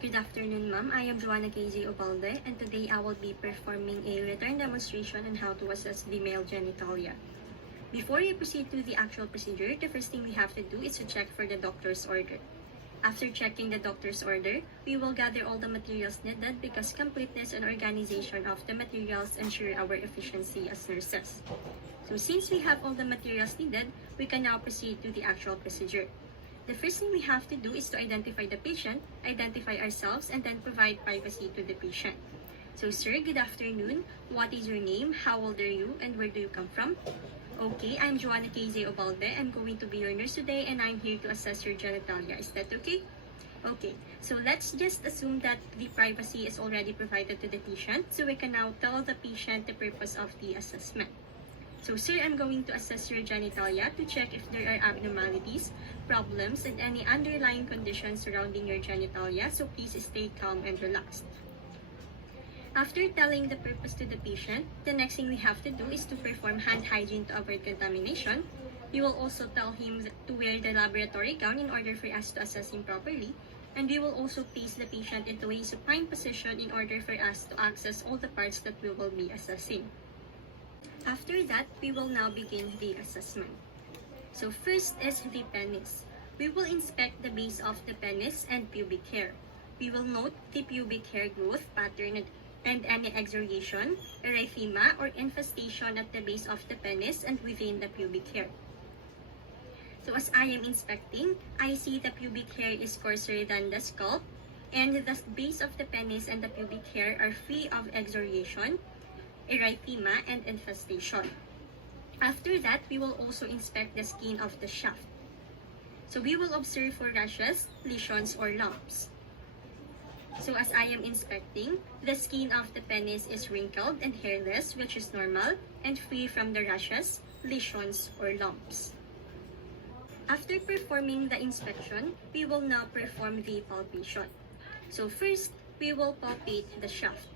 Good afternoon, ma'am. I am Joanna KJ Obalde, and today I will be performing a written demonstration on how to assess the male genitalia. Before we proceed to the actual procedure, the first thing we have to do is to check for the doctor's order. After checking the doctor's order, we will gather all the materials needed because completeness and organization of the materials ensure our efficiency as nurses. So since we have all the materials needed, we can now proceed to the actual procedure. The first thing we have to do is to identify the patient, identify ourselves, and then provide privacy to the patient. So, sir, good afternoon. What is your name? How old are you? And where do you come from? Okay, I'm Joanna KJ Obalde. I'm going to be your nurse today, and I'm here to assess your genitalia. Is that okay? Okay, so let's just assume that the privacy is already provided to the patient, so we can now tell the patient the purpose of the assessment. So, sir, I'm going to assess your genitalia to check if there are abnormalities, problems, and any underlying conditions surrounding your genitalia, so please stay calm and relaxed. After telling the purpose to the patient, the next thing we have to do is to perform hand hygiene to avoid contamination. We will also tell him to wear the laboratory gown in order for us to assess him properly, and we will also place the patient into a supine position in order for us to access all the parts that we will be assessing. After that, we will now begin the assessment. So first is the penis. We will inspect the base of the penis and pubic hair. We will note the pubic hair growth pattern and any exudation, erythema, or infestation at the base of the penis and within the pubic hair. So as I am inspecting, I see the pubic hair is coarser than the scalp, and the base of the penis and the pubic hair are free of exudation, erythema, and infestation. After that, we will also inspect the skin of the shaft. So we will observe for rashes, lesions, or lumps. So as I am inspecting, the skin of the penis is wrinkled and hairless, which is normal, and free from the rashes, lesions, or lumps. After performing the inspection, we will now perform the palpation. So first, we will palpate the shaft.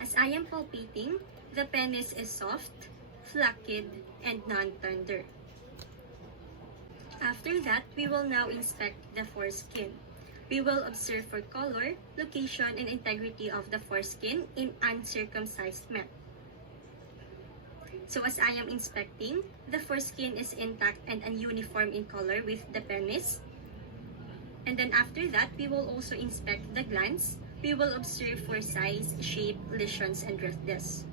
As I am palpating, the penis is soft, flaccid, and non-tender. After that, we will now inspect the foreskin. We will observe for color, location, and integrity of the foreskin in uncircumcised men. So as I am inspecting, the foreskin is intact and uniform in color with the penis. And then after that, we will also inspect the glands. We will observe for size, shape, lesions, and redness.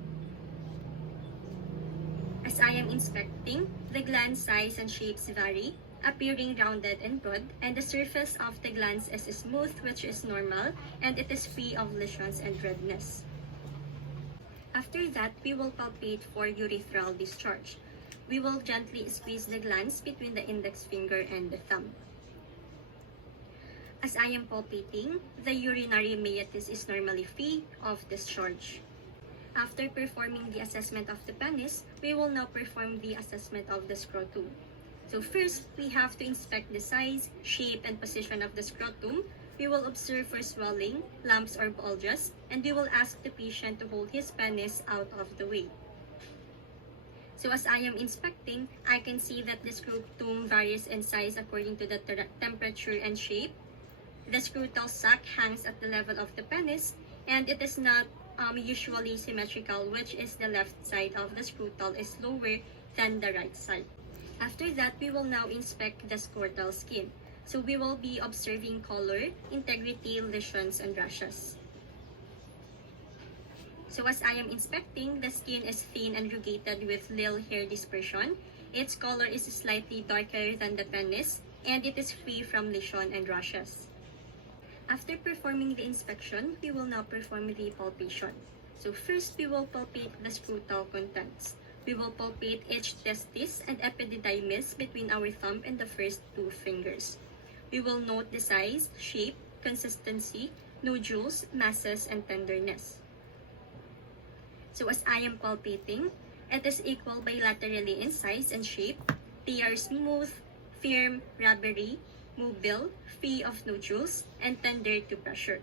As I am inspecting, the gland size and shapes vary, appearing rounded and broad, and the surface of the glands is smooth, which is normal, and it is free of lesions and redness. After that, we will palpate for urethral discharge. We will gently squeeze the glands between the index finger and the thumb. As I am palpating, the urinary meatus is normally free of discharge. After performing the assessment of the penis, we will now perform the assessment of the scrotum. So first, we have to inspect the size, shape, and position of the scrotum. We will observe for swelling, lumps, or bulges, and we will ask the patient to hold his penis out of the way. So as I am inspecting, I can see that the scrotum varies in size according to the temperature and shape. The scrotal sac hangs at the level of the penis, and it is not usually symmetrical, which is the left side of the scrotal is lower than the right side. After that, we will now inspect the scrotal skin. So we will be observing color, integrity, lesions, and rashes. So as I am inspecting, the skin is thin and rugated with little hair dispersion. Its color is slightly darker than the penis, and it is free from lesion and rashes. After performing the inspection, we will now perform the palpation. So first, we will palpate the scrotal contents. We will palpate each testis and epididymis between our thumb and the first two fingers. We will note the size, shape, consistency, nodules, masses, and tenderness. So as I am palpating, it is equal bilaterally in size and shape. They are smooth, firm, rubbery, mobile, free of nodules, and tender to pressure.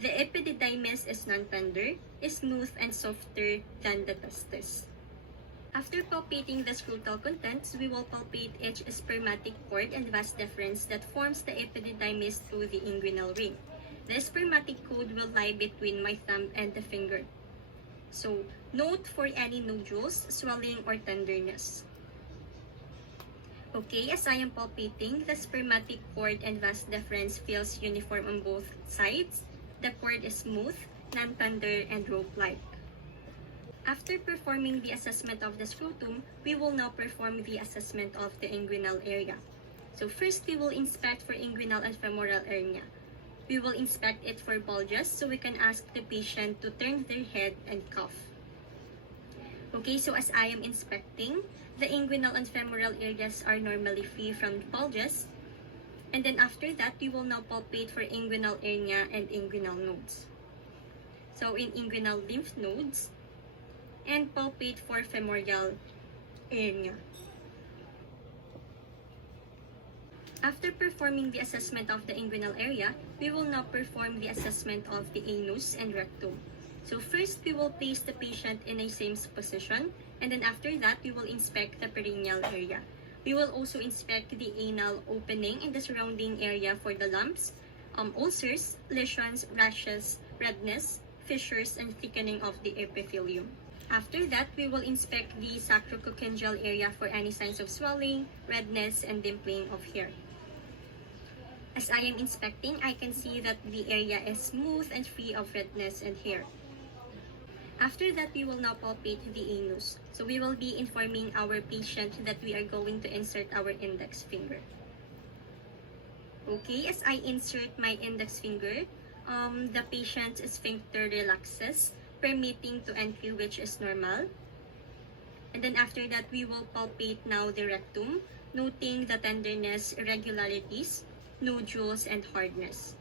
The epididymis is non-tender, is smooth and softer than the testis. After palpating the scrotal contents, we will palpate each spermatic cord and vas deferens that forms the epididymis through the inguinal ring. The spermatic cord will lie between my thumb and the finger. So, note for any nodules, swelling, or tenderness. Okay, as I am palpating, the spermatic cord and vas deferens feels uniform on both sides. The cord is smooth, non-tender, and rope-like. After performing the assessment of the scrotum, we will now perform the assessment of the inguinal area. So first, we will inspect for inguinal and femoral hernia. We will inspect it for bulges, so we can ask the patient to turn their head and cough. Okay, so as I am inspecting, the inguinal and femoral areas are normally free from bulges. And then after that, we will now palpate for inguinal hernia and inguinal nodes. So in inguinal lymph nodes, and palpate for femoral hernia. After performing the assessment of the inguinal area, we will now perform the assessment of the anus and rectum. So first, we will place the patient in a same position, and then after that, we will inspect the perineal area. We will also inspect the anal opening in the surrounding area for the lumps, ulcers, lesions, rashes, redness, fissures, and thickening of the epithelium. After that, we will inspect the sacrococcygeal area for any signs of swelling, redness, and dimpling of hair. As I am inspecting, I can see that the area is smooth and free of redness and hair. After that, we will now palpate the anus. So we will be informing our patient that we are going to insert our index finger. Okay, as I insert my index finger, the patient's sphincter relaxes, permitting to entry, which is normal. And then after that, we will palpate now the rectum, noting the tenderness, irregularities, nodules, and hardness.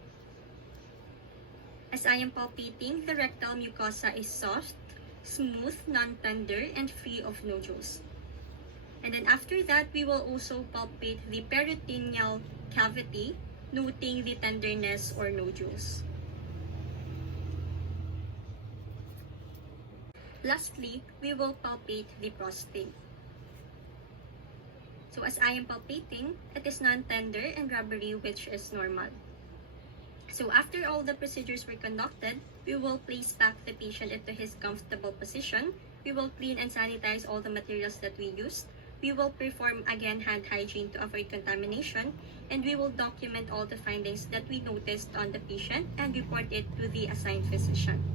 As I am palpating, the rectal mucosa is soft, smooth, non-tender, and free of nodules. And then after that, we will also palpate the peritoneal cavity, noting the tenderness or nodules. Lastly, we will palpate the prostate. So as I am palpating, it is non-tender and rubbery, which is normal. So after all the procedures were conducted, we will place back the patient into his comfortable position. We will clean and sanitize all the materials that we used. We will perform again hand hygiene to avoid contamination, and we will document all the findings that we noticed on the patient and report it to the assigned physician.